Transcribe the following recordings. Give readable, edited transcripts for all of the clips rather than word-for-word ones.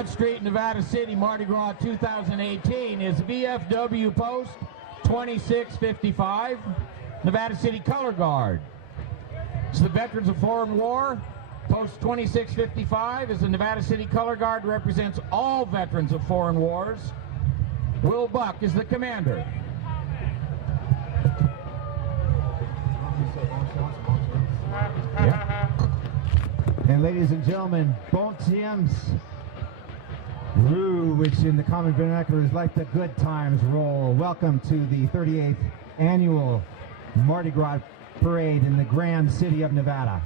Broad Street, Nevada City, Mardi Gras 2018 is VFW Post 2655, Nevada City Color Guard. It's the Veterans of Foreign War. Post 2655 is the Nevada City Color Guard, represents all veterans of foreign wars. Will Buck is the commander. Yeah. And ladies and gentlemen, bon temps roux, which in the common vernacular is like the good times roll. Welcome to the 38th annual Mardi Gras parade in the grand city of Nevada.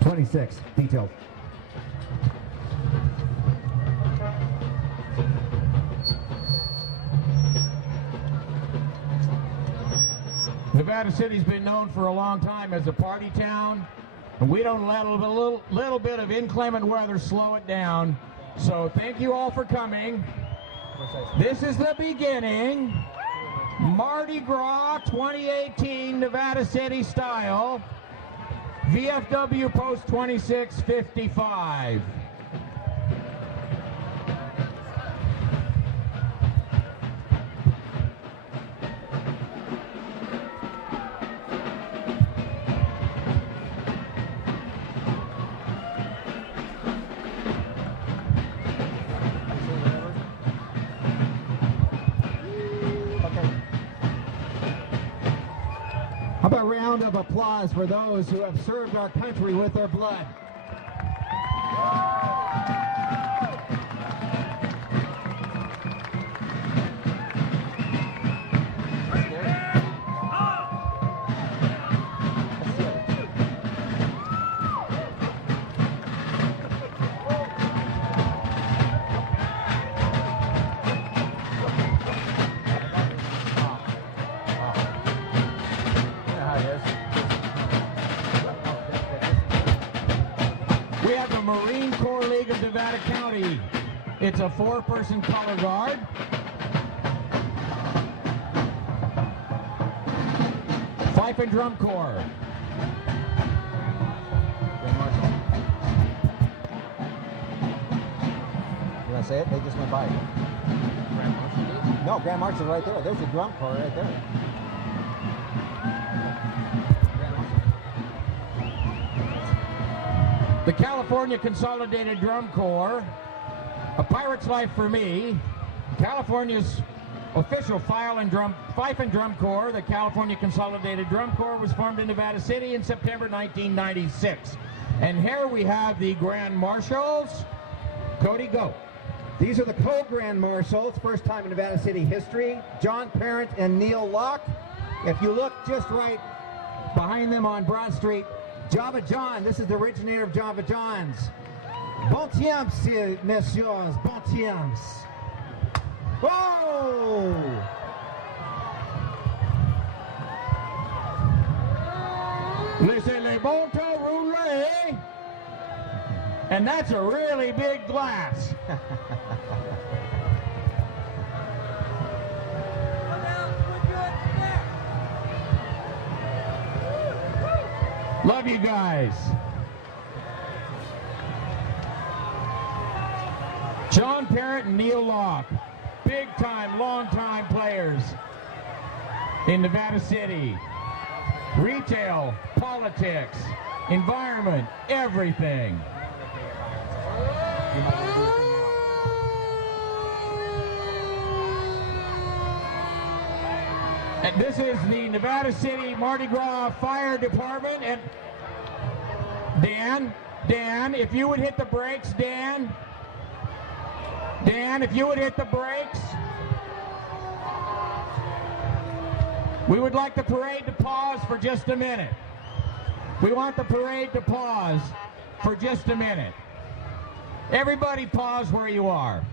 '26 details. Nevada City's been known for a long time as a party town, and we don't let a little bit of inclement weather slow it down. So thank you all for coming. This is the beginning. Mardi Gras 2018 Nevada City style. VFW Post 2655. How about a round of applause for those who have served our country with their blood? We have the Marine Corps League of Nevada County. It's a 4-person color guard. Fife and Drum Corps. Did I say it? They just went by. No, Grand Marshal's right there. There's the drum corps right there. The California Consolidated Drum Corps, A Pirate's Life for Me, California's official fife and drum corps. The California Consolidated Drum Corps was formed in Nevada City in September 1996. And here we have the Grand Marshals. Cody, go. These are the co-Grand Marshals, first time in Nevada City history, John Parent and Neil Locke. If you look just right behind them on Broad Street, Java John, this is the originator of Java John's. Bon temps, messieurs, bon temps. Whoa! Laissez-les bon temps rouler. And that's a really big glass. Love you guys. John Parent and Neil Locke, big time, long time players in Nevada City. Retail, politics, environment, everything. And this is the Nevada City Mardi Gras Fire Department. And Dan, if you would hit the brakes, Dan, if you would hit the brakes. We would like the parade to pause for just a minute. We want the parade to pause for just a minute. Everybody pause where you are.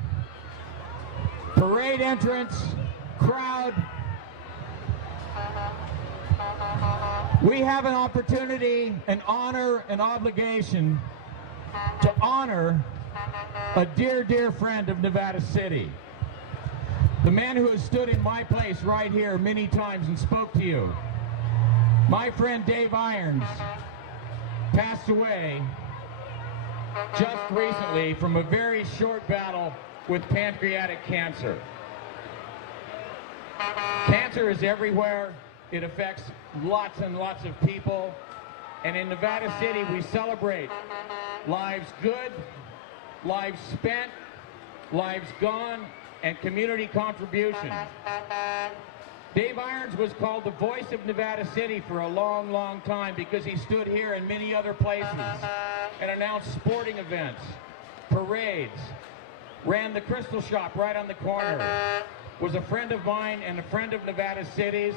Parade entrance, crowd. We have an opportunity, an honor, an obligation to honor a dear, dear friend of Nevada City. The man who has stood in my place right here many times and spoke to you. My friend Dave Irons passed away just recently from a very short battle with pancreatic cancer. Cancer is everywhere. It affects lots and lots of people. And in Nevada City, we celebrate lives good, lives spent, lives gone, and community contribution. Dave Irons was called the voice of Nevada City for a long, long time because he stood here and many other places and announced sporting events, parades, ran the Crystal Shop right on the corner, was a friend of mine and a friend of Nevada City's.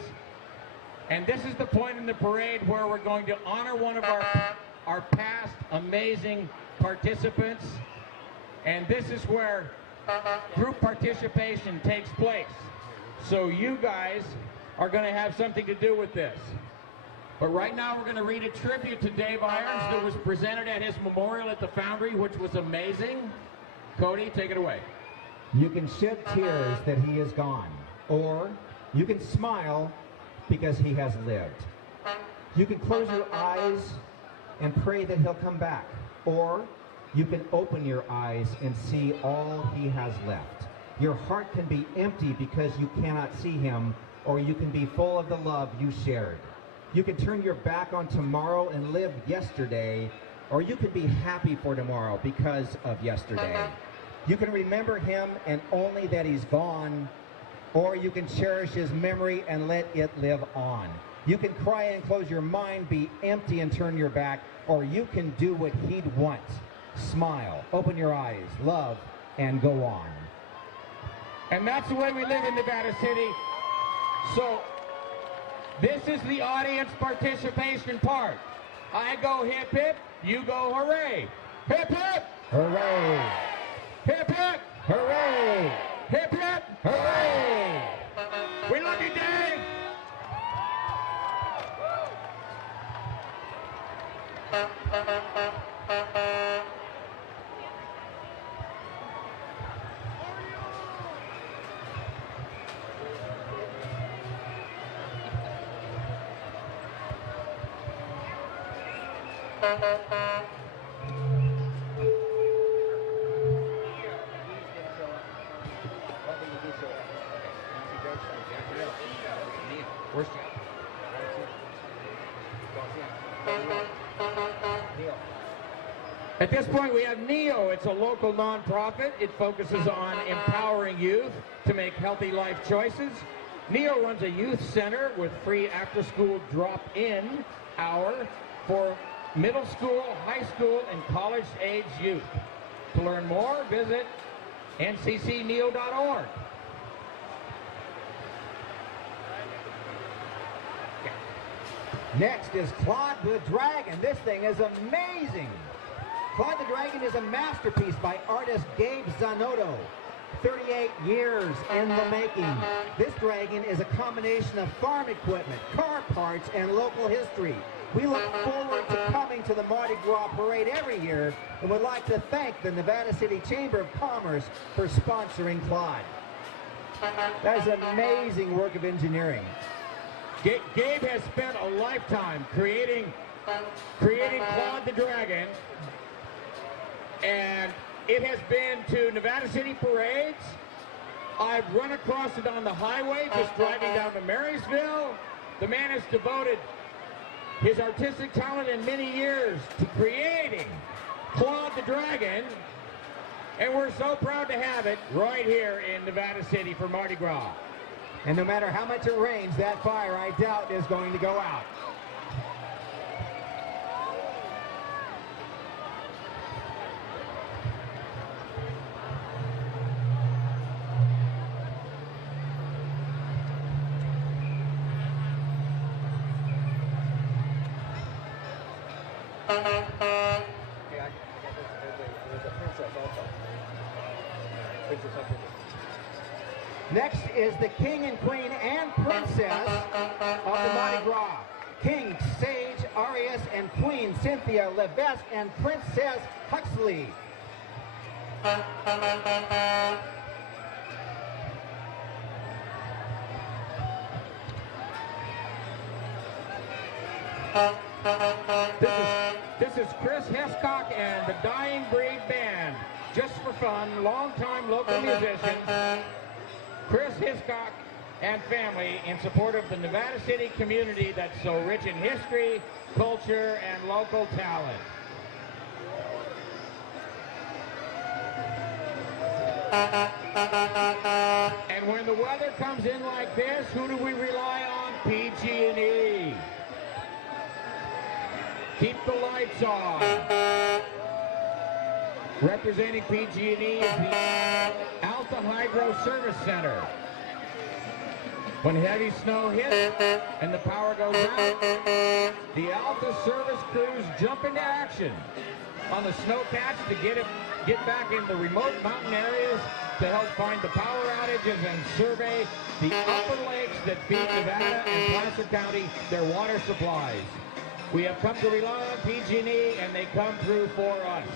And this is the point in the parade where we're going to honor one of our past amazing participants. And this is where group participation takes place. So you guys are going to have something to do with this. But right now we're going to read a tribute to Dave Irons that was presented at his memorial at the Foundry, which was amazing. Cody, take it away. You can shed tears that he is gone, or you can smile because he has lived. You can close your eyes and pray that he'll come back, or you can open your eyes and see all he has left. Your heart can be empty because you cannot see him, or you can be full of the love you shared. You can turn your back on tomorrow and live yesterday, or you can be happy for tomorrow because of yesterday. You can remember him and only that he's gone, or you can cherish his memory and let it live on. You can cry and close your mind, be empty and turn your back, or you can do what he'd want. Smile, open your eyes, love, and go on. And that's the way we live in Nevada City. So this is the audience participation part. I go hip hip, you go hooray. Hip hip! Hooray! Hip hip! Hooray! Hip hip! Hooray! We love you, Dave! At this point, we have NEO. It's a local nonprofit. It focuses on empowering youth to make healthy life choices. NEO runs a youth center with free after-school drop-in hour for middle school, high school, and college-age youth. To learn more, visit nccneo.org. Next is Claude the Dragon. This thing is amazing. Claude the Dragon is a masterpiece by artist Gabe Zanotto. 38 years in the making. This dragon is a combination of farm equipment, car parts, and local history. We look forward to coming to the Mardi Gras parade every year and would like to thank the Nevada City Chamber of Commerce for sponsoring Claude. That is amazing work of engineering. Gabe has spent a lifetime creating Claude the Dragon, and it has been to Nevada City parades. I've run across it on the highway just driving down to Marysville. The man has devoted his artistic talent in many years to creating Claude the Dragon, and we're so proud to have it right here in Nevada City for Mardi Gras. And no matter how much it rains, that fire, I doubt, is going to go out. Next is the King and Queen and Princess of the Mardi Gras. King Sage Arias and Queen Cynthia Levesque and Princess Huxley. This is Chris Hescock and the Dying Breed Band. Just for fun, longtime local musicians, Chris Hiscock and family, in support of the Nevada City community that's so rich in history, culture, and local talent. And when the weather comes in like this, who do we rely on? PG&E. Keep the lights on. Representing PG&E is the Alta Hydro Service Center. When heavy snow hits and the power goes out, the Alta service crews jump into action on the snow patch to get back in the remote mountain areas to help find the power outages and survey the upper lakes that feed Nevada and Placer County their water supplies. We have come to rely on PG&E, and they come through for us.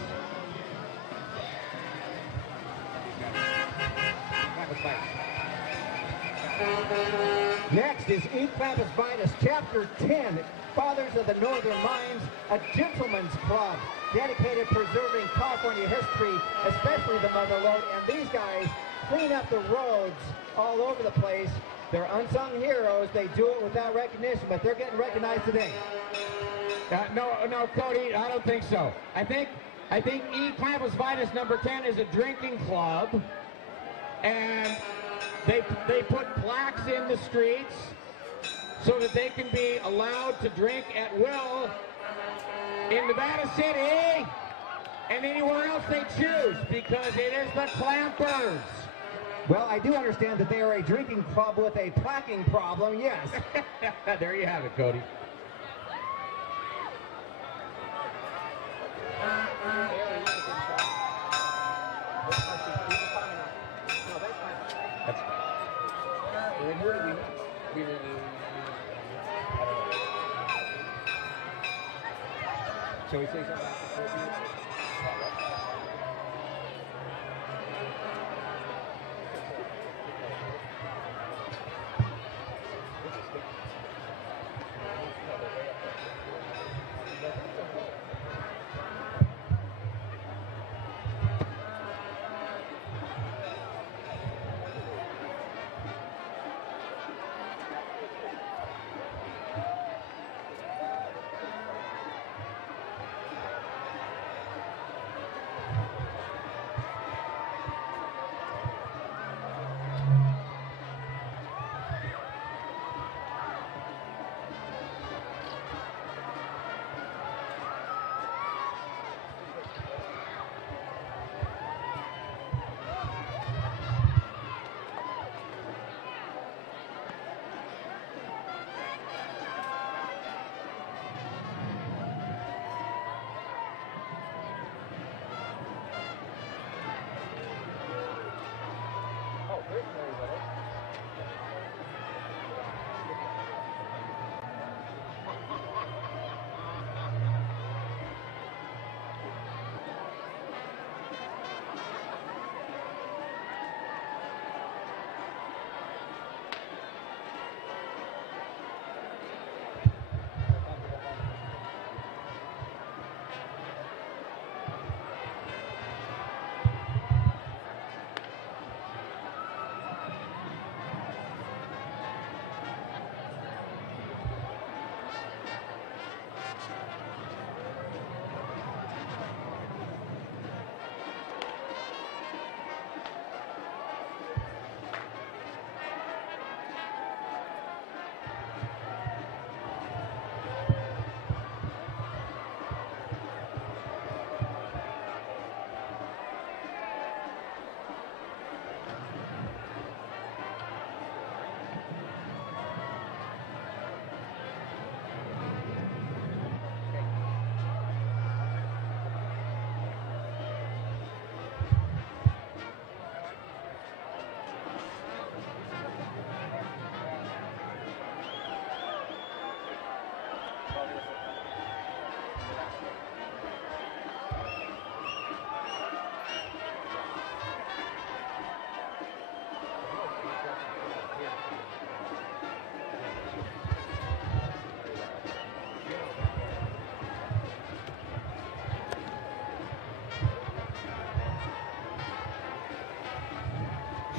Next is Infantis Finest, Chapter 10, Fathers of the Northern Mines, a gentleman's club dedicated to preserving California history, especially the Mother Lode. And these guys clean up the roads all over the place. They're unsung heroes. They do it without recognition, but they're getting recognized today. No, Cody, I don't think so. I think Infantis Finest number 10 is a drinking club, and they put plaques in the streets so that they can be allowed to drink at will in Nevada City and anywhere else they choose, because it is the Clampers. Well, I do understand that they are a drinking club with a plaquing problem, yes. There you have it, Cody. Shall we say something about the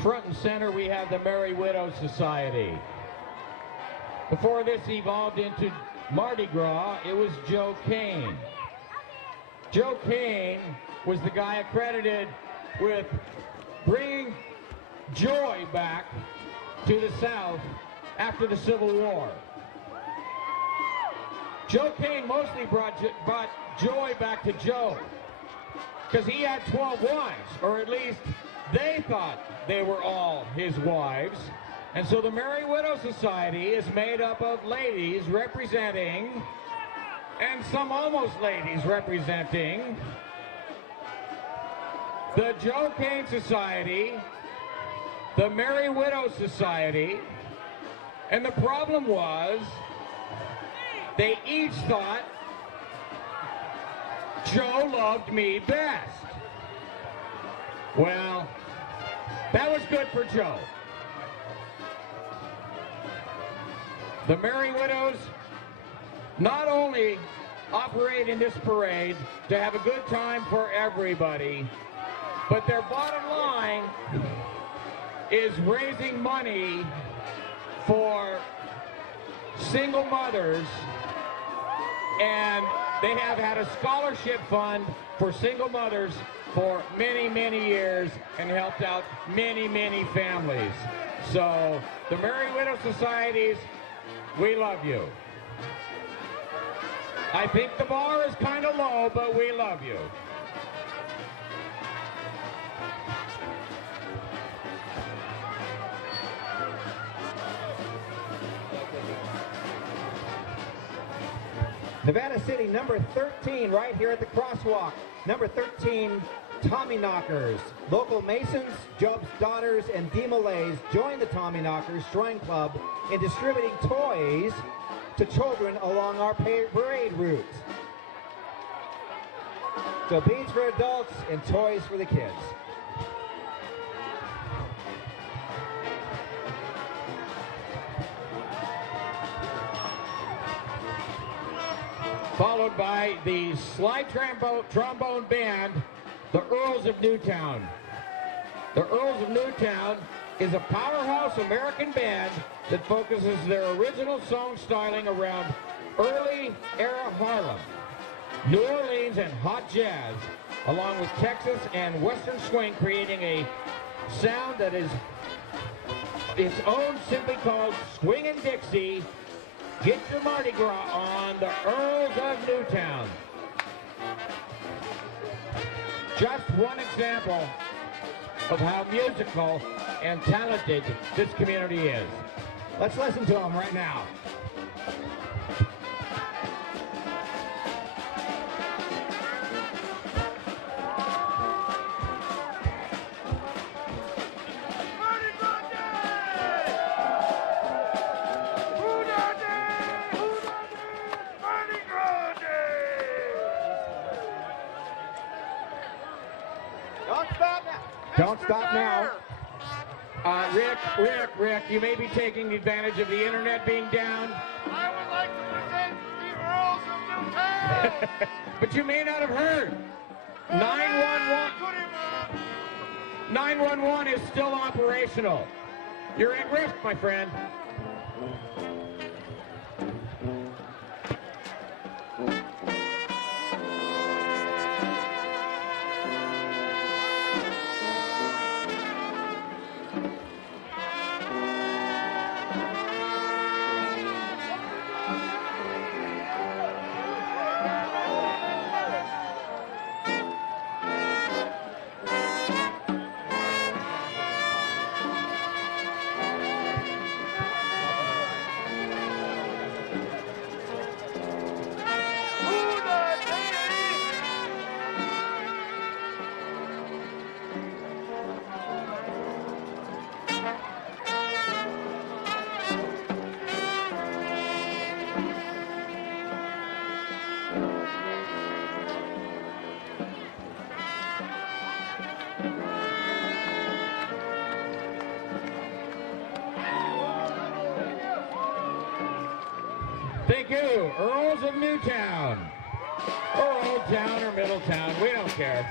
front and center we have the Merry Widows Society. Before this evolved into Mardi Gras, it was Joe Kane. Joe Kane was the guy accredited with bringing joy back to the South after the Civil War. Joe Kane mostly brought joy back to Joe because he had 12 wives, or at least they thought they were all his wives. And so the Merry Widow Society is made up of ladies representing, and some almost ladies representing, the Joe Kane Society, the Merry Widow Society, and the problem was they each thought Joe loved me best. Well, that was good for Joe. The Merry Widows not only operate in this parade to have a good time for everybody, but their bottom line is raising money for single mothers, and they have had a scholarship fund for single mothers for many, many years and helped out many, many families. So the Merry Widow Societies, we love you. I think the bar is kind of low, but we love you. Nevada City, number 13, right here at the crosswalk. Number 13, Tommyknockers. Local Masons, Job's Daughters, and D-Malays join the Tommyknockers Shrine Club in distributing toys to children along our parade route. So beads for adults and toys for the kids. Followed by the slide trombone band, the Earls of Newtown. The Earls of Newtown is a powerhouse American band that focuses their original song styling around early era Harlem, New Orleans, and hot jazz, along with Texas and Western swing, creating a sound that is its own, simply called Swingin' Dixie. Get your Mardi Gras on the Earls of Newtown. Just one example of how musical and talented this community is. Let's listen to them right now. Don't stop now. Rick, you may be taking advantage of the internet being down. I would like to present the Earls of Newtown. But you may not have heard. 911 is still operational. You're at risk, my friend. Thank you, Earls of Newtown. Or Old Town or Middletown, we don't care.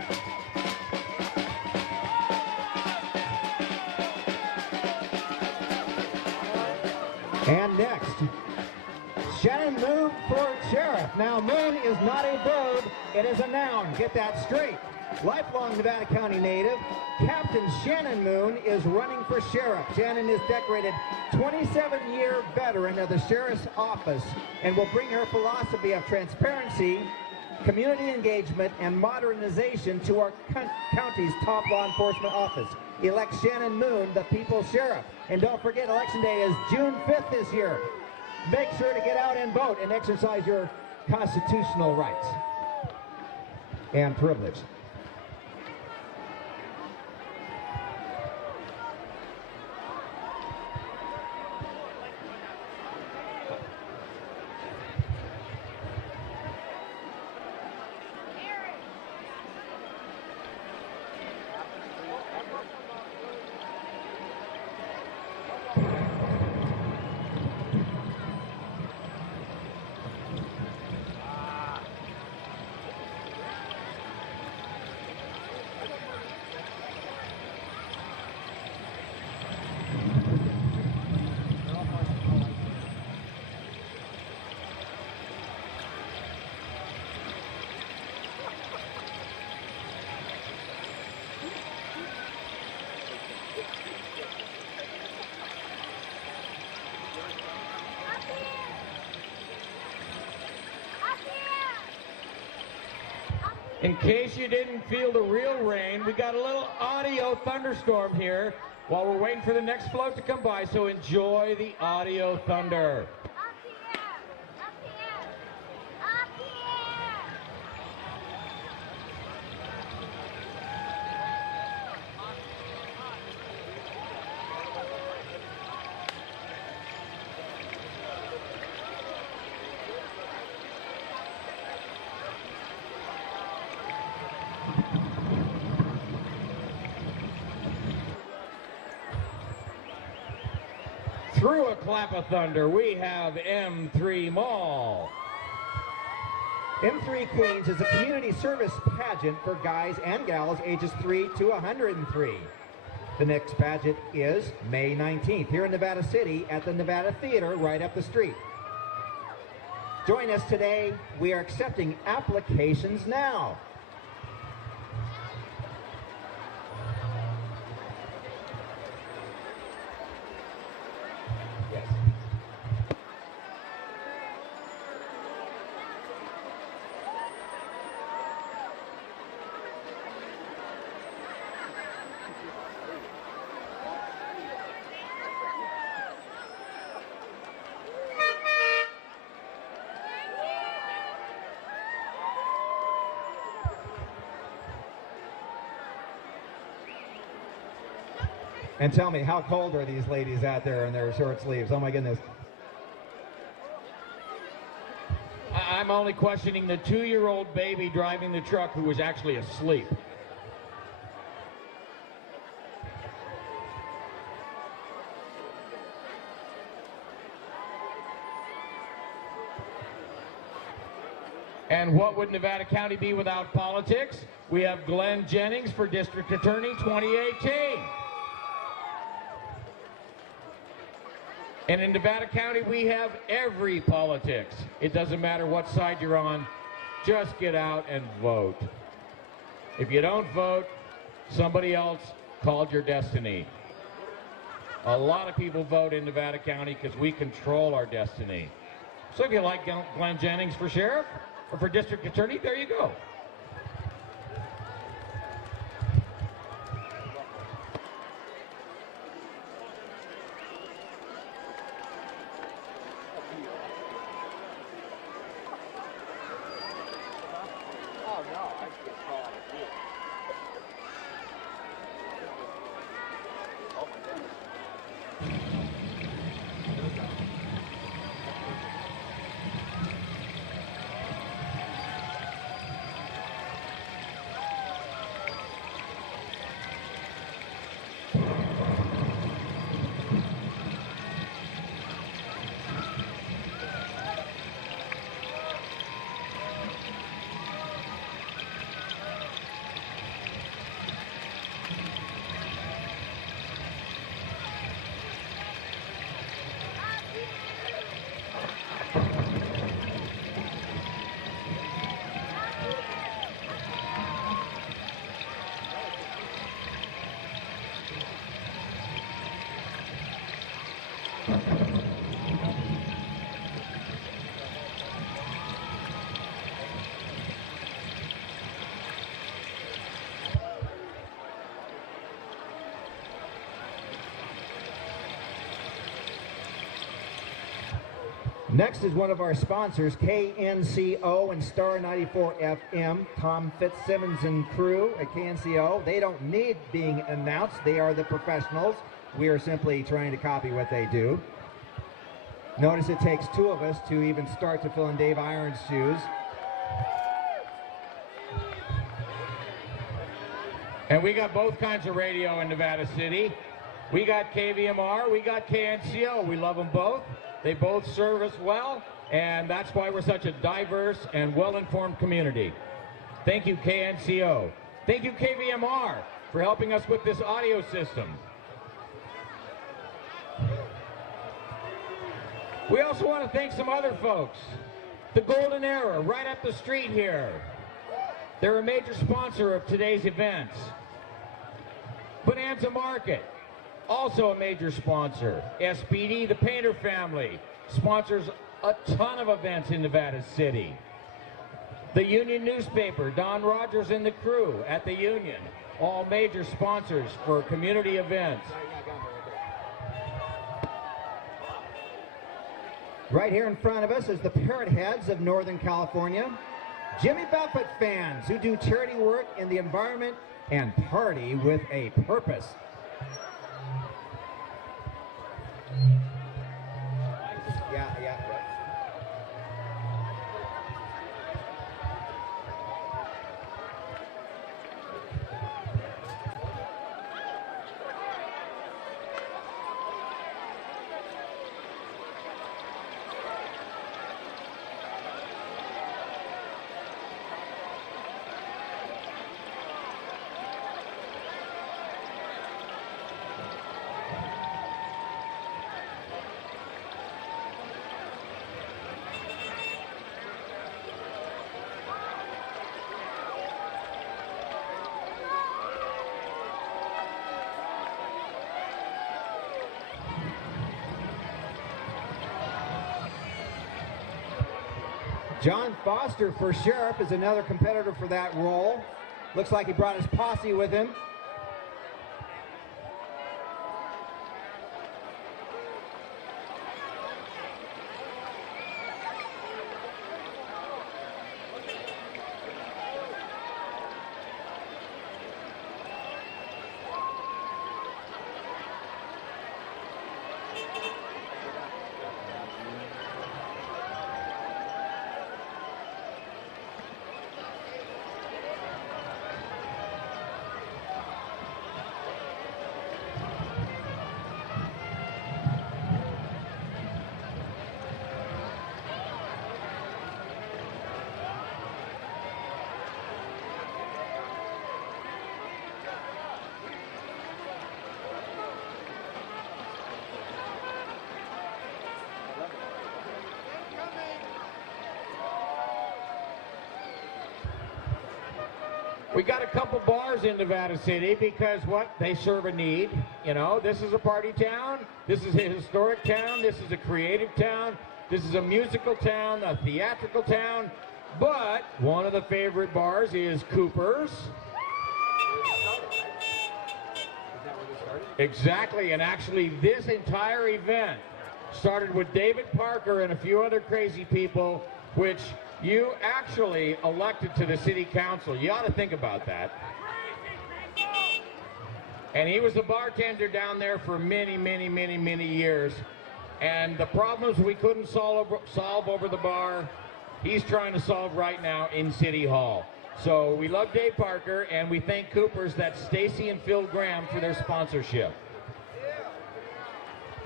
Moon for sheriff. Now, Moon is not a verb, it is a noun. Get that straight. Lifelong Nevada County native, Captain Shannon Moon is running for sheriff. Shannon is decorated 27-year veteran of the sheriff's office and will bring her philosophy of transparency, community engagement, and modernization to our county's top law enforcement office. Elect Shannon Moon the people's sheriff. And don't forget, Election Day is June 5th this year. Make sure to get out and vote and exercise your constitutional rights and privilege. In case you didn't feel the real rain, we got a little audio thunderstorm here while we're waiting for the next float to come by, so enjoy the audio thunder. Through a clap of thunder, we have M3 Maul. M3 Queens is a community service pageant for guys and gals ages 3 to 103. The next pageant is May 19th here in Nevada City at the Nevada Theater right up the street. Join us today. We are accepting applications now. And tell me, how cold are these ladies out there in their short sleeves? Oh my goodness. I'm only questioning the 2-year-old baby driving the truck who was actually asleep. And what would Nevada County be without politics? We have Glen Jennings for District Attorney 2018. And in Nevada County, we have every politics. It doesn't matter what side you're on, just get out and vote. If you don't vote, somebody else called your destiny. A lot of people vote in Nevada County because we control our destiny. So if you like Glen Jennings for sheriff or for district attorney, there you go. Next is one of our sponsors, KNCO and Star 94 FM, Tom Fitzsimmons and crew at KNCO. They don't need being announced. They are the professionals. We are simply trying to copy what they do. Notice it takes two of us to even start to fill in Dave Iron's shoes. And we got both kinds of radio in Nevada City. We got KVMR, we got KNCO. We love them both. They both serve us well, and that's why we're such a diverse and well-informed community. Thank you, KNCO. Thank you, KVMR, for helping us with this audio system. We also want to thank some other folks. The Golden Era, right up the street here. They're a major sponsor of today's events. Bonanza Market, also a major sponsor. SPD, the Painter family, sponsors a ton of events in Nevada City. The Union newspaper, Don Rogers and the crew at the Union, all major sponsors for community events. Right here in front of us is the Parrot Heads of Northern California. Jimmy Buffett fans who do charity work in the environment and party with a purpose. Yeah. John Foster for sheriff is another competitor for that role. Looks like he brought his posse with him. We got a couple bars in Nevada City because what? They serve a need. You know, this is a party town. This is a historic town. This is a creative town. This is a musical town, a theatrical town. But one of the favorite bars is Cooper's. Exactly, and actually this entire event started with David Parker and a few other crazy people, which you actually elected to the city council. You ought to think about that. And he was the bartender down there for many, many, many, many years. And the problems we couldn't solve over the bar, he's trying to solve right now in City Hall. So we love Dave Parker, and we thank Cooper's, that's Stacy and Phil Graham, for their sponsorship.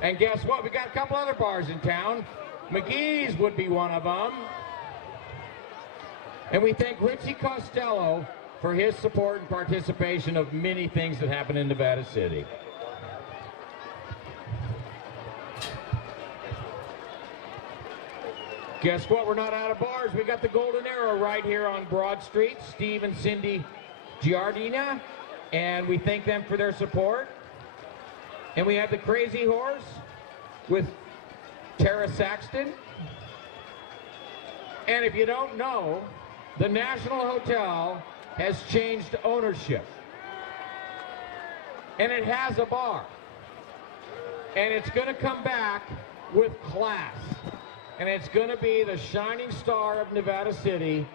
And guess what? We got a couple other bars in town. McGee's would be one of them. And we thank Richie Costello for his support and participation of many things that happen in Nevada City. Guess what? We're not out of bars. We got the Golden Era right here on Broad Street, Steve and Cindy Giardina, and we thank them for their support. And we have the Crazy Horse with Tara Saxton. And if you don't know, the National Hotel has changed ownership. And it has a bar. And it's going to come back with class. and it's going to be the shining star of Nevada City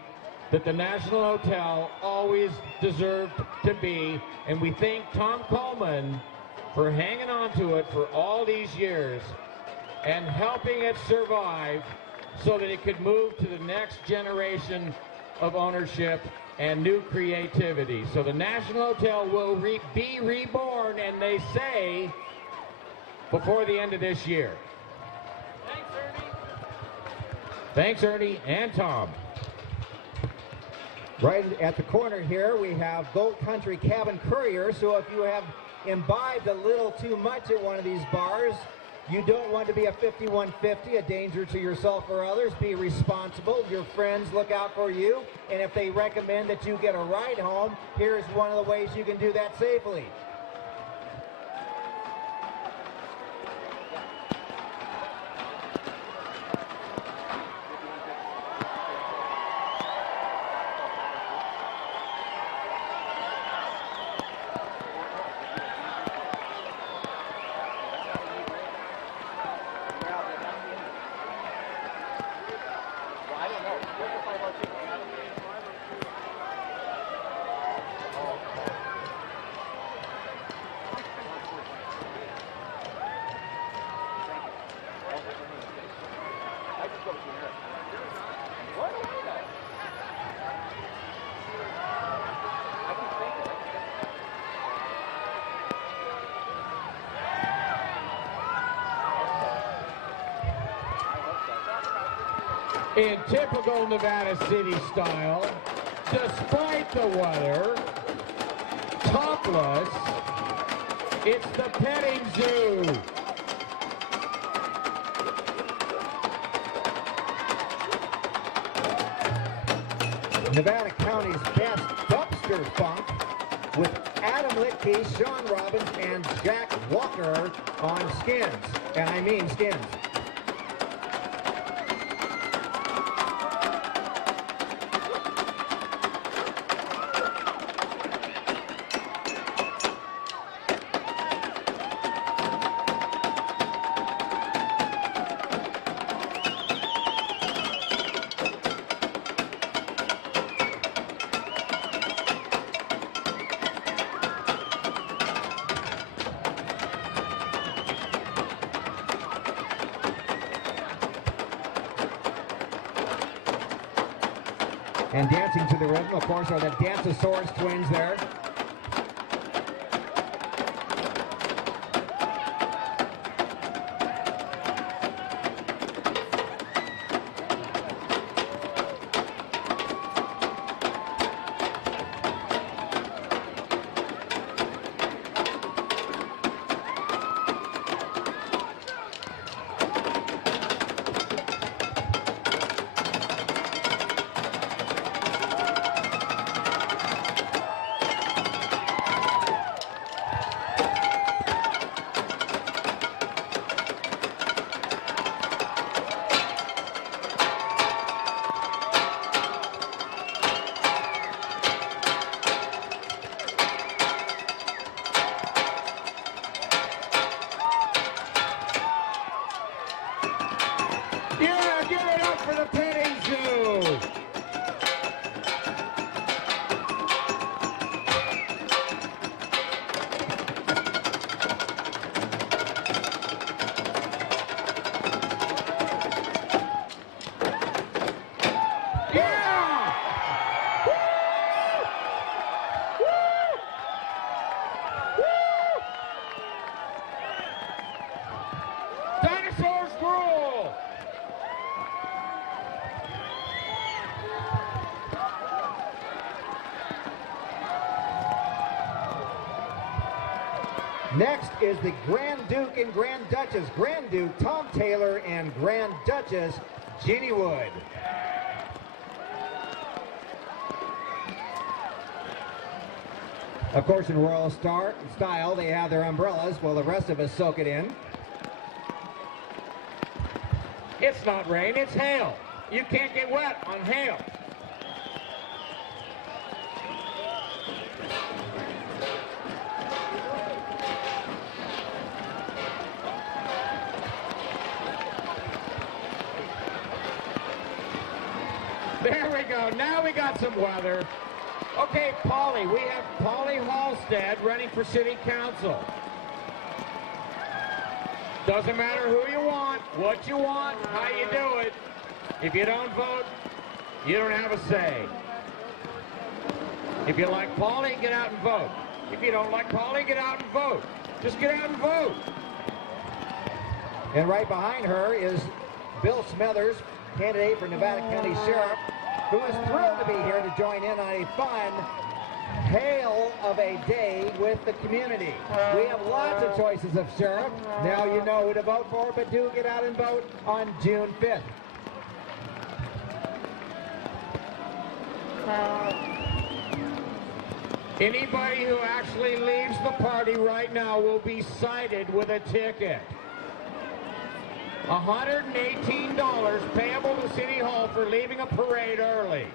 that the National Hotel always deserved to be. And we thank Tom Coleman for hanging on to it for all these years and helping it survive so that it could move to the next generation of ownership and new creativity. So the National Hotel will be reborn, and they say before the end of this year. Thanks, Ernie. Thanks, Ernie and Tom. Right at the corner here, we have Goat Country Cabin Courier. So if you have imbibed a little too much at one of these bars, you don't want to be a 5150, a danger to yourself or others. Be responsible. Your friends look out for you. And if they recommend that you get a ride home, here's one of the ways you can do that safely. In typical Nevada City style, despite the weather, topless, it's the petting zoo. Nevada County's best dumpster funk with Adam Litke, Sean Robbins, and Jack Walker on skins. And I mean skins. And dancing to the rhythm, of course, are the Dancesaurus twins there. Yeah, give it up for the petting zoo. Yeah! Woo! Woo! Woo! Dinosaurs rule! Next is the Grand Duke and Grand Duchess. Grand Duke Tom Taylor and Grand Duchess Jeannie Wood. Of course, in Royal style, they have their umbrellas while the rest of us soak it in. It's not rain, it's hail. You can't get wet on hail. There we go. Now we got some weather. Okay, Polly. We have Polly Halstead running for City Council. Doesn't matter who you want, what you want, how you do it. If you don't vote, you don't have a say. If you like Polly, get out and vote. If you don't like Polly, get out and vote. Just get out and vote. And right behind her is Bill Smethers, candidate for Nevada County Sheriff, who is thrilled to be here to join in on a fun hail of a day with the community. We have lots of choices of sheriff. Now you know who to vote for, but do get out and vote on June 5th. Anybody who actually leaves the party right now will be cited with a ticket. $118 payable to City Hall for leaving a parade early.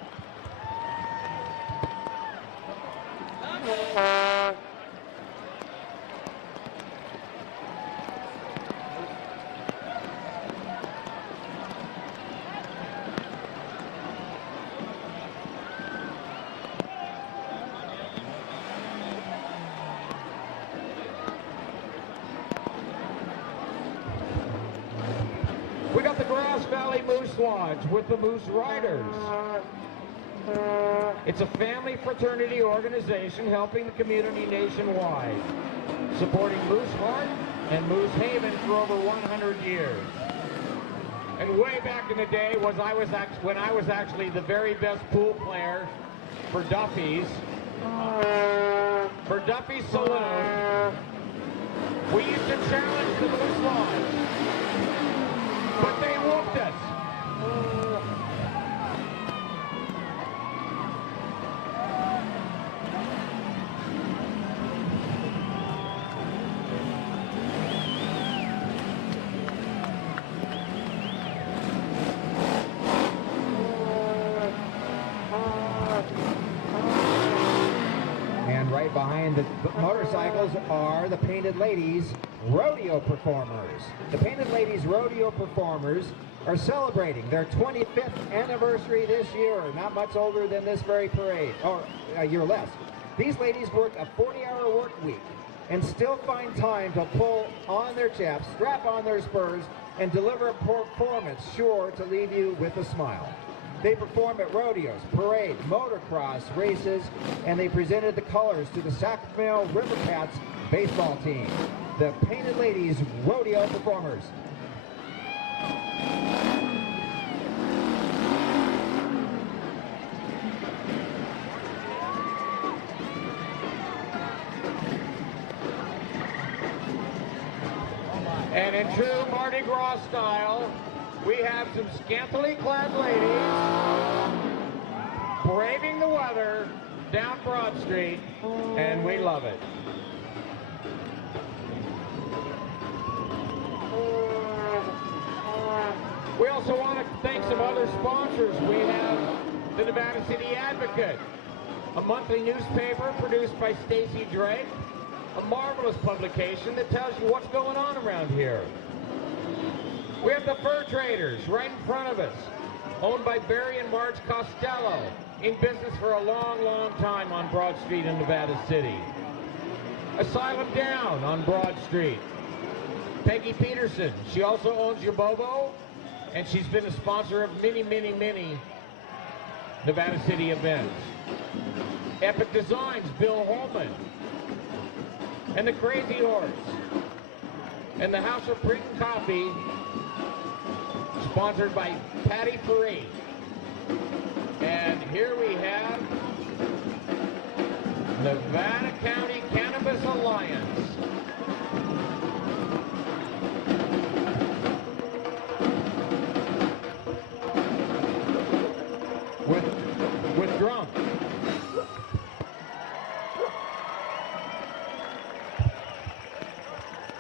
We got the Gras Valley Moose Lodge with the Moose Riders. It's a family fraternity organization helping the community nationwide, supporting Moose Heart and Moose Haven for over 100 years. And way back in the day when I was actually the very best pool player for Duffy's Saloon, we used to challenge the Moose Lodge, but they whooped us. And right behind the motorcycles are the Painted Ladies rodeo performers. The Painted Ladies rodeo performers are celebrating their 25th anniversary this year, not much older than this very parade, or a year less. These ladies work a 40-hour work week and still find time to pull on their chaps, strap on their spurs, and deliver a performance sure to leave you with a smile. They perform at rodeos, parades, motocross races, and they presented the colors to the Sacramento River Cats baseball team. The Painted Ladies rodeo performers. And in true Mardi Gras style, we have some scantily clad ladies braving the weather down Broad Street, and we love it. We also want to thank some other sponsors. We have the Nevada City Advocate, a monthly newspaper produced by Stacy Drake, a marvelous publication that tells you what's going on around here. We have the Fur Traders right in front of us, owned by Barry and Marge Costello, in business for a long, long time on Broad Street in Nevada City. Asylum Down on Broad Street. Peggy Peterson, she also owns Yabobo, and she's been a sponsor of many, many, many Nevada City events. Epic Designs, Bill Holman. And the Crazy Horse. And the House of Print and Coffee, sponsored by Patty Free. And here we have Nevada County Cannabis Alliance. With drums.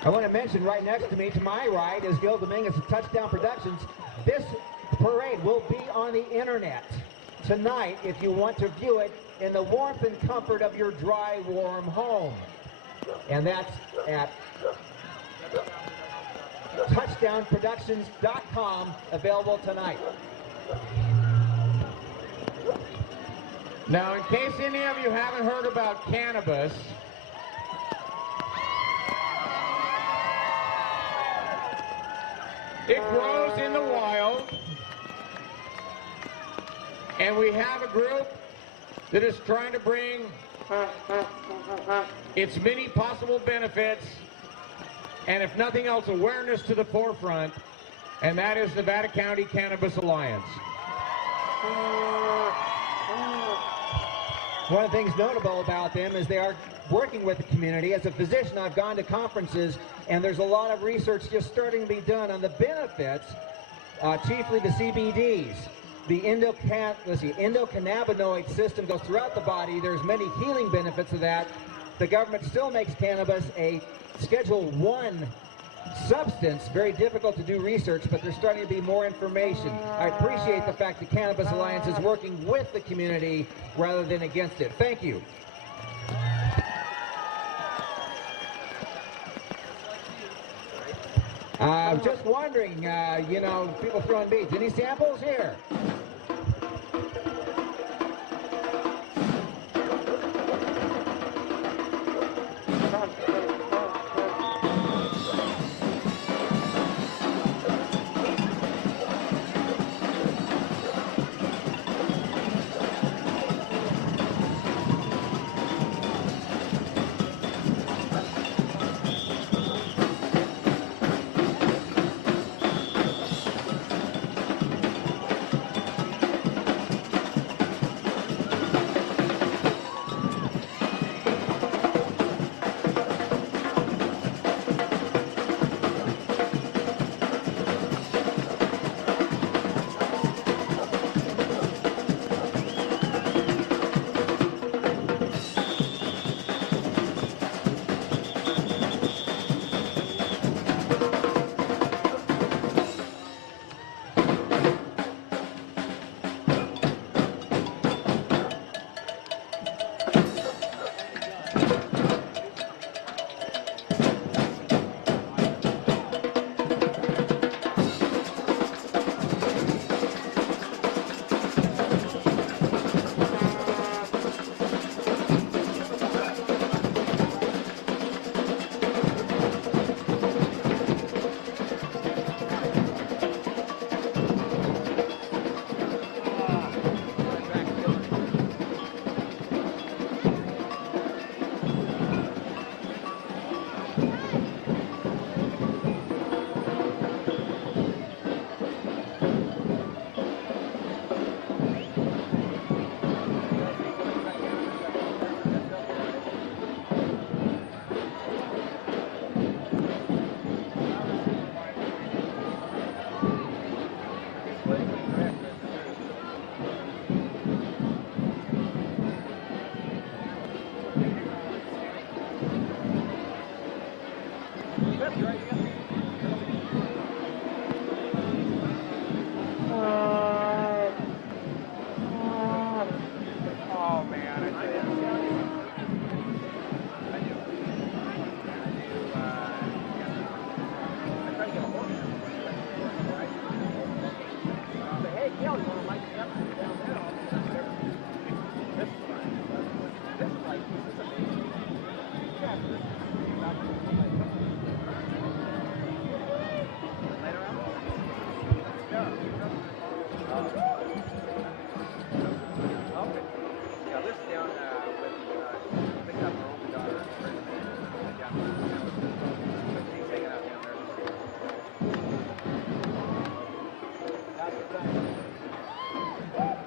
I want to mention right next to me, to my right, is Gil Dominguez of Touchdown Productions. This parade will be on the internet tonight if you want to view it in the warmth and comfort of your dry, warm home. And that's at touchdownproductions.com, available tonight. Now, in case any of you haven't heard about cannabis, it grows in the wild, and we have a group that is trying to bring its many possible benefits, and if nothing else, awareness to the forefront, and that is Nevada County Cannabis Alliance. One of the things notable about them is they are working with the community. As a physician, I've gone to conferences, and there's a lot of research just starting to be done on the benefits, chiefly the CBDs. The endocannabinoid system goes throughout the body. There's many healing benefits of that. The government still makes cannabis a Schedule I substance. Very difficult to do research, but there's starting to be more information. I appreciate the fact that Cannabis Alliance is working with the community rather than against it. Thank you. I was just wondering, you know, people throwing beads. Any samples here?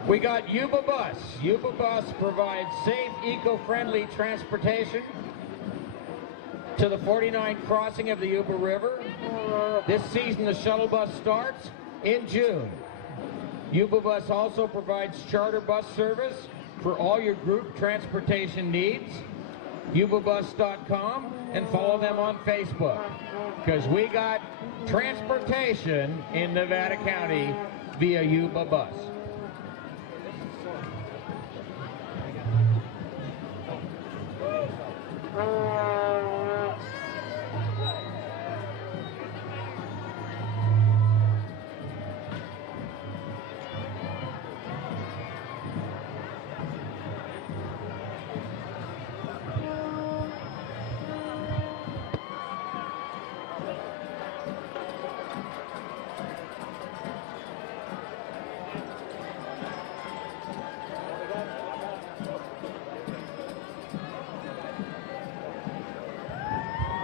We got Yuba Bus. Yuba Bus provides safe, eco-friendly transportation to the 49th crossing of the Yuba River. This season, the shuttle bus starts in June. Yuba Bus also provides charter bus service for all your group transportation needs. YubaBus.com, and follow them on Facebook, because we got transportation in Nevada County via Yuba Bus.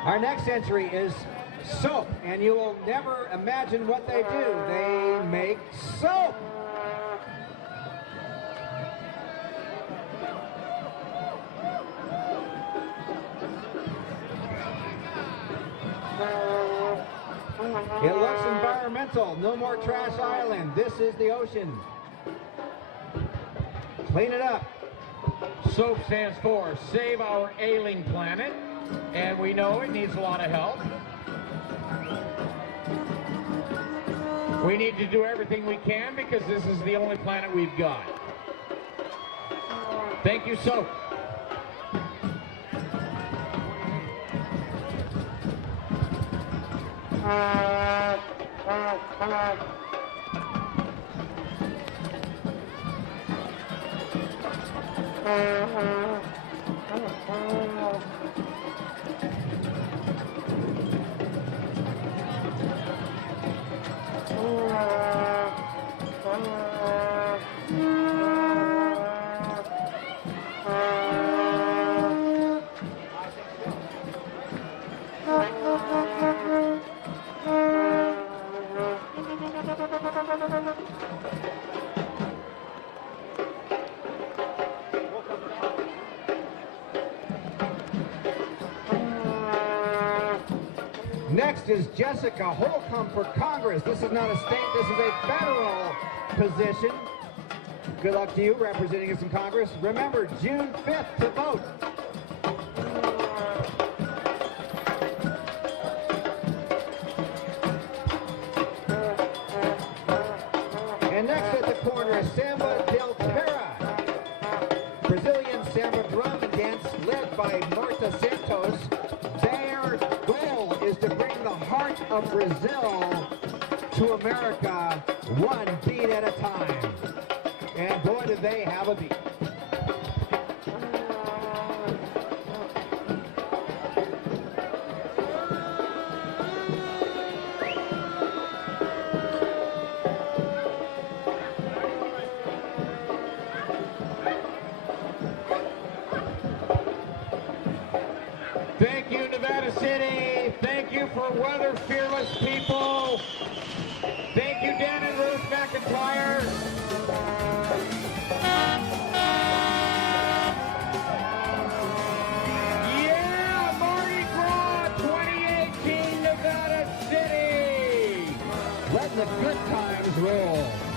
Our next entry is soap, and you will never imagine what they do. They make soap. It looks environmental. No more trash island. This is the ocean. Clean it up. SOAP stands for Save Our Ailing Planet, and we know it needs a lot of help. We need to do everything we can because this is the only planet we've got. Thank you, SOAP. Next is Jessica Holcomb for Congress. This is not a state, this is a federal position. Good luck to you representing us in Congress. Remember, June 5th to vote. And next at the corner is Samba del Terra. Brazilian samba drum and dance led by Marta Santos. Their goal is to bring the heart of Brazil to America one beat at a time. And boy, do they have a beat. Thank you, Nevada City. Thank you for weather fearless people. Thank you, Dan and Ruth McIntyre. Yeah, Mardi Gras 2018 Nevada City. Let the good times roll.